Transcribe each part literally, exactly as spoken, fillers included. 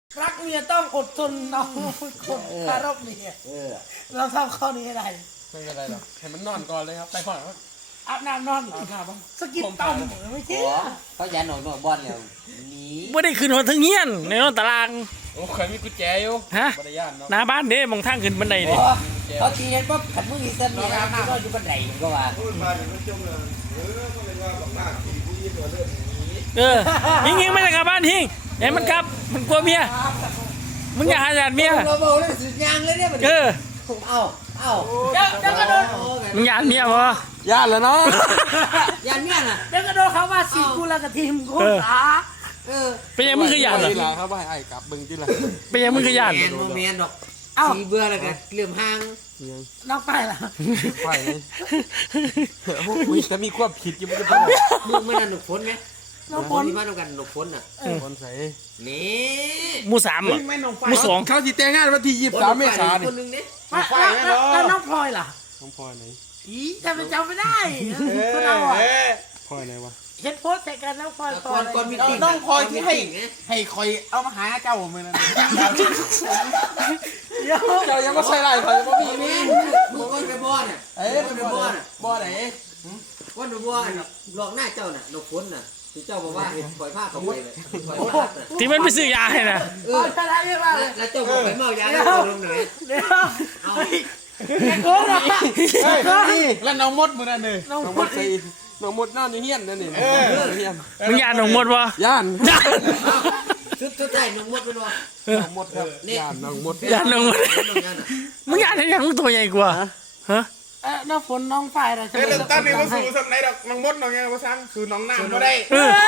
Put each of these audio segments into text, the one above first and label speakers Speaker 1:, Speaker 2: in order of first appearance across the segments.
Speaker 1: รักเมียต้องอดทนเอาคนคารพเมียเราทำข้อนี้ให้ได้
Speaker 2: ไม่เป็นไรหรอกให้มันนอนก่อนเลยครับไปก่อนครับ
Speaker 1: อาบน้ำนอนอาบน้ำสกินต้มไม่เชื่อ
Speaker 3: เขายันหนอนหนอนบอลแล้วนี่
Speaker 4: ไม่ได้ขึ้นหัวทั้งเงี้ยนในนอนตาราง
Speaker 2: โอ้เคยมีกุญแจอยู่
Speaker 4: ฮะหน้าบ้านเด้มองทางขึ้นบันไดเด้
Speaker 3: เขาตีกันปุ๊บขัดมืออีสันนี่นะก็อยู่บันไดก็ว่า
Speaker 4: เออหิงหิงไม่ได้กลับบ้านหิงเห็นมันกลับมันกลัวเมียมึงอย่าหาญาติเมีย
Speaker 3: เราบอกเลยสุดยางเลยเนี่ยมัน
Speaker 4: เออ
Speaker 3: เอาเอา
Speaker 1: เดี๋ยวเดี๋ยวก็โดน
Speaker 4: มึงญาติเมียบ่
Speaker 2: ญาติแล้วเนาะ
Speaker 3: ญาติเมียน่ะ
Speaker 1: เดี๋ยวก็โดนเขาว่าสิกูแล้วกับทีมกูขา
Speaker 3: เออ
Speaker 4: เป็นยังมึงคือญาติเหรอ
Speaker 2: ครับว่าไอ้กลับบึงที่ไร
Speaker 4: เป็นยังมึงคือญาติ
Speaker 3: แมนโมเมนดอกสีเบื่อแล้วกันเรื่องห้าง
Speaker 1: นอกไปล่ะ
Speaker 2: ไปเลยอุ้ยจะมีความผิดอยู่มั้ย
Speaker 3: มึงไม่นั่นหนุกพ้นไหมหนุกพ้นที่บ้านกันหนุกพ้นอ่ะ
Speaker 2: คนใส่
Speaker 3: นี่
Speaker 4: มูสามมูสอง
Speaker 2: เขาจีแต่งงานวันที่ยี่สิบสามเมษายน
Speaker 3: คนนึงนี่
Speaker 1: แล้วน้องพลอยล่ะ
Speaker 2: น้องพลอยไหน
Speaker 1: อีจะไปจำไม่ได้คนเราอ่ะ
Speaker 2: พลอยไหนวะ
Speaker 1: เห็นโพสแต่กันแล้วพลอยพลอย
Speaker 2: ต้องพลอยที่ให้ให้คอยเอามาหาเจ้าผมเลยนะเจ้ายังไม่ใช่ไรคอยยังไม่มี
Speaker 3: นี่มึงก็ไปบ่อน่ะเอ้ยไปบ่อน่ะ
Speaker 2: บ่อไหน
Speaker 3: ว่าหนูบ่อหลอกหน้าเจ้าน่ะหนุกพ้นน่ะที่เจ้าบอกว่าปล่อยผ้าเขาไปเลย
Speaker 4: ที่มันไปซื้อยาให้นะ
Speaker 3: แล้วเจ้าบอกไปเมายาแล้วลงไหน
Speaker 1: เดี๋ยว
Speaker 3: เอา
Speaker 1: โก้ละ
Speaker 2: แล้วน้องมดมือนั่นเลยน้องมดใส่น้องมดนอนอยู่เฮียนนั่นนี่เฮียน
Speaker 4: มึงญาติน้องมดวะ
Speaker 2: ย่าน
Speaker 3: ชุดชุดใจน้องมดเป็นวะ
Speaker 2: น้องมดครับย่านน้องมด
Speaker 4: ญาติน้องมดมึงญาติยังมึงตัวใหญ่กว่าฮะ
Speaker 1: เออน้องฝนน้องฝ่ายอะไร
Speaker 2: เรื่องตั้งนี่ว่าสู่สำไหนดอกน้องมดน้องยังว่าซ้ำคือน้องน้ำก็ได้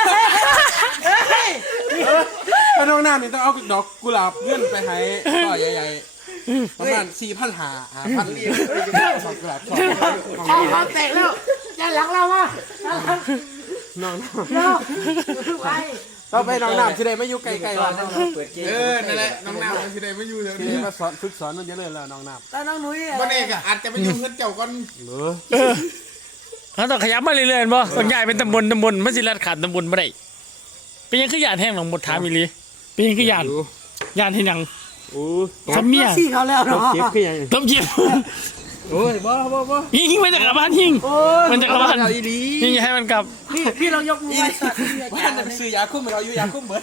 Speaker 2: ถ้าน้องน้ำนี่ต้องเอาดอกกุหลาบเลื่อนไปให้ต่อใหญ่ๆประมาณสี่พันหาพันเหรียญดอกกุหลาบชอบ
Speaker 1: ใช่เขาเตะแล้วจะหลังเราวะ
Speaker 2: น้อง
Speaker 1: น้องไป
Speaker 2: เราไปน้องน้ำที่ใดไม่อยู่ไกลๆวันเออนั่นแหละน้องน้ำที่ใดไม่อยู่เดี๋ยวนี้มาสอนฝึกสอนมันเยอะเลยแล้วน้องน้ำ
Speaker 1: แล้วน้องนุ้ย
Speaker 2: วันนี้ก็อาจจะไปอยู่เงินเจ้าก่อนเหรอ
Speaker 4: เขาต้องขยับมาเรื่อยๆบ่ต้องย้ายเป็นตำบลตำบลไม่สิรัดขาดตำบลไม่ได้เป็นยังคือญาติแห้งหลงหมดถามอีหลีเป็นยังคือญาติญาติที่ยัง
Speaker 2: โอ้
Speaker 4: ทำเมีย
Speaker 1: ซี่เขาแล้วเนาะ
Speaker 2: เก็บคือยัง
Speaker 4: ต้มเจ็บ
Speaker 2: โอ้ยบ้าบ้าบ้า
Speaker 4: หิงมันจะกลับบ้านหิงมันจะกลับบ้านหิงอย่าให้มันกลับ
Speaker 1: พี่พี่เรายกมือไหว้สัตว์
Speaker 2: ว่าหนังสือยาคุ้มเราอยู่ยาคุ้มเบิร์ด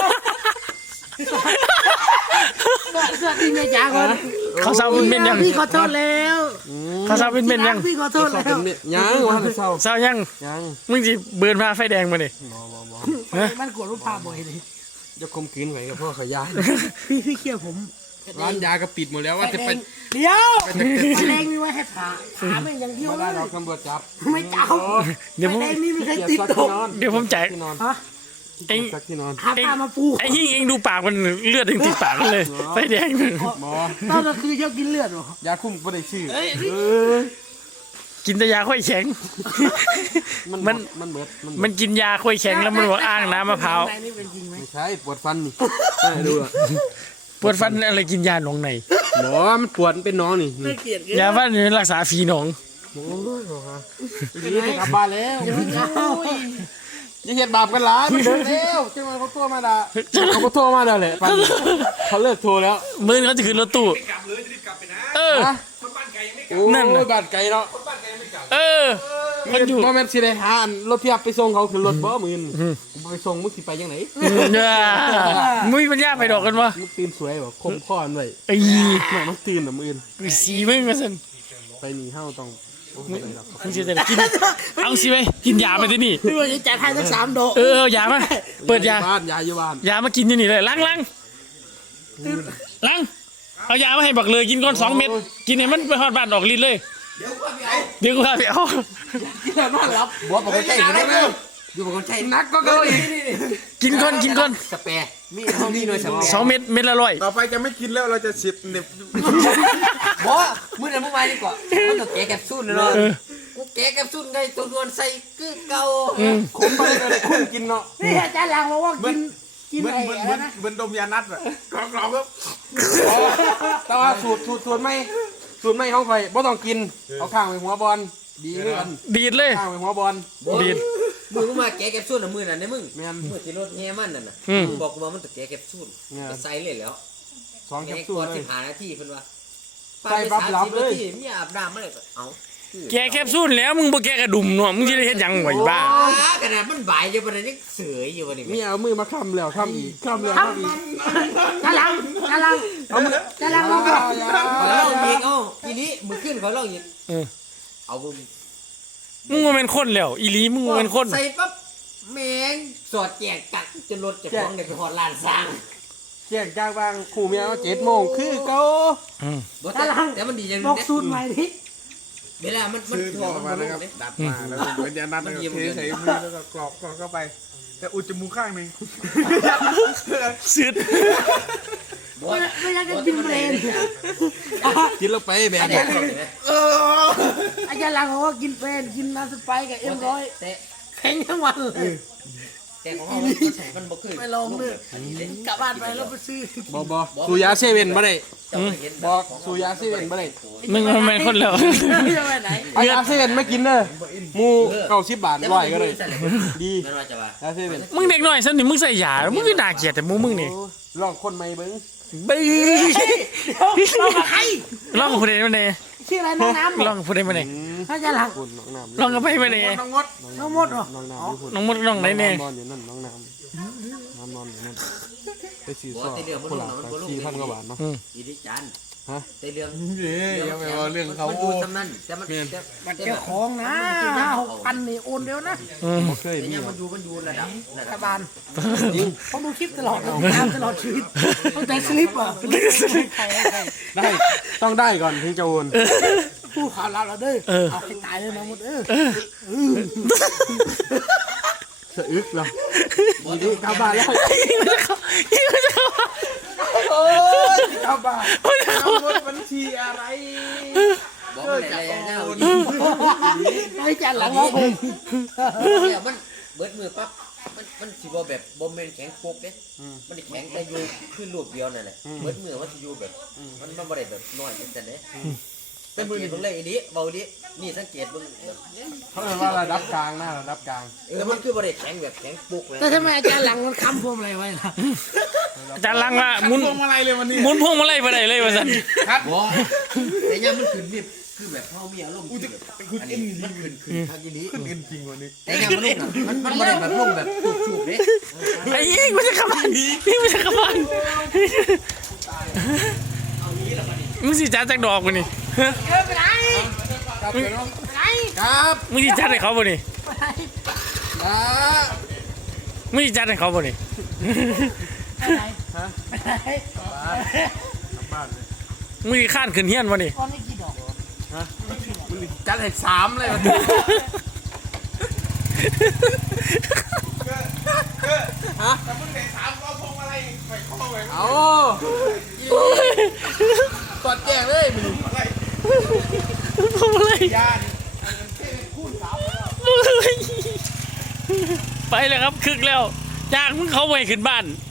Speaker 1: สวัสดีเมียจ๋าคน
Speaker 4: เขาเศร้าเป็นเม็ดยัง
Speaker 1: พี่ขอโทษแล้ว
Speaker 4: เขาเศร้าเป็นเม็ดยัง
Speaker 1: พี่ขอโทษแล้ว
Speaker 2: ยังว่าเศร้า
Speaker 4: เศร้ายัง
Speaker 2: ยัง
Speaker 4: มึงจีเบิร์นพาไฟแดงมาดิ
Speaker 1: มันกดรูปภาพบ่อยเลย
Speaker 2: จะคมกินไว้กับพ่อขยาย
Speaker 1: พี่พี่เคี่ยวผม
Speaker 2: ร้านยาก็ปิดหมดแล้วว่าจะไป
Speaker 1: เดี๋ยวแดงมีไว้ให้ผ่าขาไม่อย่างเดียว
Speaker 2: เลยเราตำรวจจับ
Speaker 1: ไม่จับเดี๋ยวผมนี่มีใครติดตก
Speaker 4: เดี๋ยวผมแจก
Speaker 2: เองที่นอน
Speaker 1: หาปลามาปู
Speaker 4: ไอ้หิงเองดูปากมันเลือดถึงติดปากเลยไฟแดง
Speaker 2: หมอ
Speaker 1: ตอนนั้นคือเยอะกินเลือดหร
Speaker 2: อยาคุ้มไม่ได้ชื่อ
Speaker 4: กินแต่ยาค่อยแข็ง
Speaker 2: มันมันเบิด
Speaker 4: มันกินยาค่อยแข็งแล้วมันบอกอ้างน้ำมะพร้าว
Speaker 2: ไม่ใช่ปวดฟันนี่ดู
Speaker 4: ปวดฟันอะไรกินยาหนองใน
Speaker 2: หมอมันปวดเป็นน้องนี่
Speaker 4: ยาว่านี่รักษาฝีหนอง
Speaker 2: โอ้ยนี่ไปกลับบ้านแล้วยังเห็นบาปกันหลายมันเดินแล้วจังหวะเขาโทรมาด่าเขาก็โทรมาแล้วแหละเขาเลิกโทรแล้ว
Speaker 4: มือเขาจะขึ้นรถตู้เออ
Speaker 2: นั่นบ้านไกลเนาะ
Speaker 4: เออ
Speaker 2: มันอยู่โมเมนต์สิได้หารถเทียบไปส่งเขาคือรถบ่มื่นไปส่งมึงสิไปยังไหน
Speaker 4: มึงมันยากไปดอกกันวะ
Speaker 2: มึงตื่นสวยบ่คมข้อมันไว้
Speaker 4: ไอ้
Speaker 2: แม่มึงตื่นน่ะมื่น
Speaker 4: สีมึงมาสั่น
Speaker 2: ไปหนีเฮาต้อง
Speaker 4: มึงจะได้กินเอาสิไปกินยาไปที่นี่
Speaker 1: พี่ว่าจะจ่ายให้สักสามโด
Speaker 4: เออเอายามาเปิดยา
Speaker 2: บ้านยาอยู่บ้าน
Speaker 4: ยามากินที่นี่เลยล้างล้างล้างเอายามาให้บักเลยกินก้อนสองเม็ดกินให้มันไปฮอดบ้านออกฤทธิ์เลยเดี๋ยวกูพาไปเอา
Speaker 3: กินแล้วนอนหลับบัวปกติอยู่ได้เลยอยู่ปกติ
Speaker 2: นักก็เกาอีก
Speaker 4: กินก้อนกินก้อน
Speaker 3: สเปรย์มีเท่านี้หน่อย
Speaker 4: สองเม็ดเม็ดละร้อย
Speaker 2: ต่อไปจะไม่กินแล้วเราจะสิบเน็บ
Speaker 3: บัวมื้อนั้นมื้อวานดีกว่ามันต้องแกะแคปซูลเนาะกูแกะแคปซูลได้ตัวนวลใส่คือเก่า
Speaker 2: ขมไปเลยคุ้มกินเนาะ
Speaker 1: นี่อาจารย์หลังบอกว่ากินกินอะไร
Speaker 2: นะเหมือนดมยานัดอะกรอบๆครับแต่ว่าสูตรสูตรสูตรไม่สูตรไม่ของไฟบ่ต้องกินเอาข้างไปหัวบอลดีเลยกัน
Speaker 4: ดีดเลย
Speaker 2: ข้างไปหัวบอล
Speaker 4: ดีด
Speaker 3: มึงมาแกะแคปซูลน่ะมือนั่นเนี่ยมึง
Speaker 2: แม่น
Speaker 3: มือที่รถแห่มันนั่นน่ะ
Speaker 4: อืม
Speaker 3: มึงบอกกูว่ามันต้องแกะแคปซูล
Speaker 2: แม่น
Speaker 3: ก็ใส่เลยแล้ว
Speaker 2: สองแค
Speaker 3: แกะ
Speaker 2: ปซูล
Speaker 3: ก่อน
Speaker 2: เล
Speaker 3: สิ
Speaker 2: ย
Speaker 3: บห้านาทีเพิ่นว่า
Speaker 2: ใส่ปั๊บรับเลย
Speaker 3: ไปสามสิบนาทีมีอาบน้ำมาเลยก็เอ้า
Speaker 4: แกแคปซูลแล้วมึงบ่แกกระดุมเนาะมึงสิได้เฮ็ดหยังไว้บ้า
Speaker 3: ว้าขนาดมันบ่ายอยู่บ่ได้ยังเสยอยู่บ่นี่
Speaker 2: นี่เอามือมาคำแล้วคำอีกคำแล้วคำอีก
Speaker 1: กำลังกำลัง
Speaker 2: เอามือก
Speaker 1: ำลังลงก่อน
Speaker 3: ขอลองอีกเอ้าทีนี้มือขึ้นขอลองอีก
Speaker 4: เออ
Speaker 3: เอามึง
Speaker 4: มึงบ่แม่นคนแล้วอีหลีมึงบ่แม่นคน
Speaker 3: ใส่ปั๊บแม่งสอดแจกกักจนรถเจะของได้ไปฮอดลานสร้าง
Speaker 2: แจ้งจ้างบางขู่เมียว่าเจ็ดโมงคือเก่า
Speaker 4: อืม
Speaker 3: บ่แต่แต่มันดีอย่างห
Speaker 1: บ
Speaker 3: นึ
Speaker 1: อง ก
Speaker 3: เด้
Speaker 1: สูตรใหม่ดิ
Speaker 3: เวลามันมัน
Speaker 2: ซื้อ
Speaker 3: ทอ
Speaker 2: มา
Speaker 3: มัน
Speaker 2: นะครับ
Speaker 3: ลง
Speaker 2: ดัดมาแล้วเหมือนจะนัดแล้วก็เทใส่มือแล้วก็กรอกกรอกเข้าไป แต่อุดจมูกข้างหนึ่ง
Speaker 4: สืด
Speaker 3: บ่
Speaker 1: ไม่ไม่อยากจะกินเบรน
Speaker 2: กินแล้วไปแบบ
Speaker 3: อัน
Speaker 2: นี้
Speaker 3: นี้เข้าใจไหม
Speaker 1: อาจารย์หลังบอกว่ากินเบรนกินน้ำสไปร์กับเอ็มร้อย
Speaker 3: แต่
Speaker 1: แข็งทั้งวันเลย
Speaker 3: แต่ของเรามันใส่มันบ่คือ
Speaker 1: ไปลองเลยกลับบ้านไปแล้วไปซื้อ
Speaker 2: บอบอสูยาเซเว่นมาได้
Speaker 3: เจ้าก็เห็น
Speaker 2: บอกสูยาเซเว่นมาได้
Speaker 4: มึงบ่แม่นคนแล้ว
Speaker 1: ไม่จะไปไหน
Speaker 2: ไอยาเซเว่นไม่กินเด้อหมูเก้าสิบบาทร้อยก็เลยดี
Speaker 3: นั่นว่าจะว่า
Speaker 2: ยาเซเว่น
Speaker 4: มึงเด็กน้อยซั่นนี่มึงใส่ยามึงคือน่าเกลียดแต่หมูมึงนี่
Speaker 2: ลองคนใหม่เบิ้ง
Speaker 4: บึ้ย
Speaker 1: เรากับใคร
Speaker 4: ลองผู้ใดมาแน่
Speaker 1: ชื่ออะไรน้องน้ำ
Speaker 4: ลองผู้ใดมาแน่
Speaker 1: อาจารย์หลัง
Speaker 2: คุณน้องน้ำ
Speaker 4: ลองกับไปมาแน่
Speaker 1: น้องมดเหรอ
Speaker 2: น้องน้ำอยู่คุณ
Speaker 4: น้องมดน้องไหนแน่
Speaker 2: นอนอยู่นั่นน้องน้ำน้ำนอนอยู่นั่นไปซื้อ
Speaker 3: บ่
Speaker 2: ซอ
Speaker 3: แต่เรื่องมัน
Speaker 2: คน
Speaker 3: ล
Speaker 2: ละ
Speaker 3: งมันบ่ลง
Speaker 2: สี่พันกว่าบาทเนาะ
Speaker 4: อืม
Speaker 3: อีดิจัน
Speaker 2: ฮะ
Speaker 3: แต่เรื่อง
Speaker 2: เย้ยังไม่ว่าเรื่องเขา
Speaker 3: มันอยู่ทำนั้นแต่มันแต่
Speaker 1: มันเจ้าของนะห้าหกพันนี่โอนเดียวนะ
Speaker 4: อืม
Speaker 2: บ่เคย
Speaker 3: แต่
Speaker 2: มี
Speaker 3: เนี่ย
Speaker 2: หร
Speaker 3: มั
Speaker 2: อน ก
Speaker 3: อยู่มันอยู่ระดับระ
Speaker 1: รั
Speaker 3: ดั
Speaker 1: ฐ
Speaker 3: บบ
Speaker 1: าล
Speaker 2: จริง
Speaker 1: เขาดูคลิปตลอดตามตลอดชีวิตเขาใจสลิปอ่ะใครใคร
Speaker 2: ได้ต้องได้ก่อนถึงจะโอน
Speaker 1: ผู้ข่าวเราเราเด้อเอาให้ตายเลยนะมดเออ
Speaker 2: สะอึกเหรอดีดีกลับบ้านแล้ว
Speaker 4: อีมันจะเข้าอีมันจะเข้า
Speaker 2: โอ้ยกลับบ้านเอาหมดบัญชีอะไร
Speaker 3: บอกมันอะไรนะเอาดิ
Speaker 1: ให้อาจารย์หลังว่าผม
Speaker 3: เนี่ยมันเบิดมือปั๊บมันมันสิบ่แบบบ่แม่นแข็งโปกเด้มันสิแข็งแต่อยู่คือรูปเดียวนั่นแหละเบิดมือมันสิอยู่แบบมันมันบ่ได้แบบน้อยจังซั่นเด้แต่มือนี่เบิ่งเลยอีดิเบาดินี่สังเกตเบิ่งแบบ
Speaker 2: เขาเรียกว่าระดับกลางหน้าระดับกลาง
Speaker 3: เออมันคือบ่ได้แข็งแบบแข็งโปกเลย
Speaker 1: แต่ทำไมอาจารย์หลังมันค้ำพวงอะไรไว้ล่ะ
Speaker 4: อาจารย์ลังว่าหมุน
Speaker 2: พวงมาลัยเลยวันนี้
Speaker 4: หมุนพวงมาลัยไปได้เลยว่าซั่น
Speaker 3: บ่แต่ยังมันขึ้นนี่คือแบบเฮามีอารมณ์ที่แบบอันนี้มันขึ้นขึ้นทางอีนี้
Speaker 2: ขึ้นจริงวันนี้
Speaker 3: แต่ยังมันลงน่ะมันมันบ่ได้แบบลงแบบจุกๆเด้
Speaker 4: ไอ้อีมันจะเข้าบ้านนี่มันจะเข้าบ้านมึงสิจัดจักดอกกูนี่
Speaker 1: เออไปไหน
Speaker 2: ครับ
Speaker 1: ไปไหน
Speaker 2: ครับ
Speaker 4: มึงสิจัดให้เขาบ่นี่
Speaker 1: ไปไหน
Speaker 2: อ่า
Speaker 4: มึงสิจัดให้เขาบ่นี่
Speaker 1: ไปไหนไปไหน
Speaker 2: บ้านเลย
Speaker 4: มึงสิข้านขึ้นเฮียนบ่นี่
Speaker 1: ตอนนี้กี่ดอก
Speaker 2: มันจัดให้สามเลยวันนี้ฮะแต่มึงเห็นสามเอาพวงมาลัยไปข้อไว้เอาตอดแจงเลยมึง
Speaker 4: พวงมาลัย
Speaker 2: ยาน
Speaker 4: ไปเลยครับคึกแล้วจ้างมึงเขาไปขึ้นบ้าน